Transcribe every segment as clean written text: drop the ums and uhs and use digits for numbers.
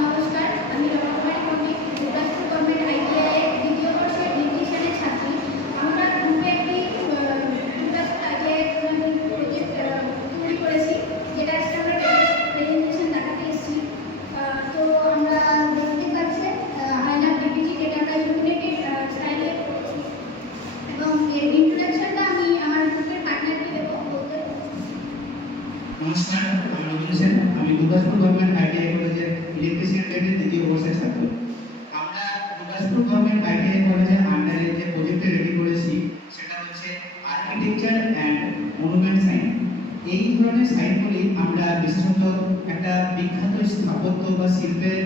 নমস্কার, আমি রমাকুমারী পণ্ডিত, Durgapur government ITI এর দ্বিতীয় বর্ষের ইলেকট্রিশিয়ানের ছাত্রী। আমরা গ্রুপে একটি দুর্গাপুর আইটিআই এর জন্য প্রজেক্ট তৈরি করেছি, যেটা আজকে আমরা প্রেজেন্টেশন দেখাতে এসেছি। তো আমরা দেখতে পাচ্ছি আইলাভ ডিপিজি, যেটা আমরা ইলুমিনেটেড স্টাইলে করেছি, এবং এর ইন্ট্রোডাকশনটা আমি আমার গ্রুপের পার্টনারকে দেবো বলতে। নমস্কার, আমি রবীন্দ্র সেন। আমি দুর্গাপুর গভর্নমেন্ট আইটিআই কলেজের ইলেকট্রিশিয়ান ট্রেডের দ্বিতীয় বর্ষের ছাত্র। আমরা দুর্গাপুর গভর্নমেন্ট আইটিআই কলেজের আন্ডারে যে প্রজেক্টটা রেডি করেছি সেটা হচ্ছে আর্কিটেকচার অ্যান্ড মনুমেন্ট সাইন। এই ধরনের সাইটগুলি আমরা বিশেষত একটা বিখ্যাত স্থাপত্য বা শিল্পের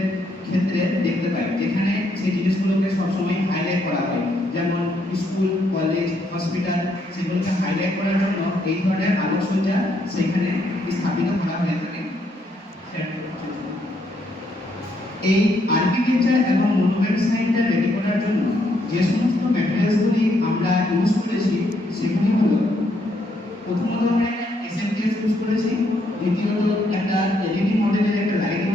ক্ষেত্রে দেখতে পাই, যেখানে সেই জিনিসগুলোকে সবসময় হাইলাইট করা হয়। যেমন স্কুল, কলেজ, হসপিটাল, সেগুলোকে হাইলাইট করার জন্য এই ধরনের আলোকসজ্জা সেখানে স্থাপিত করা হয়ে থাকে। এই আর্কিটেকচার এবং মনুমেন্ট সাইনটা রেডি করার জন্য যে সমস্ত ম্যাটেরিয়ালসগুলি আমরা ইউজ করেছি সেগুলি হলো, প্রথমত আমরা এসএমটিএস ইউজ করেছি, দ্বিতীয়ত একটা এলইডি মডেলের একটা লাইটিং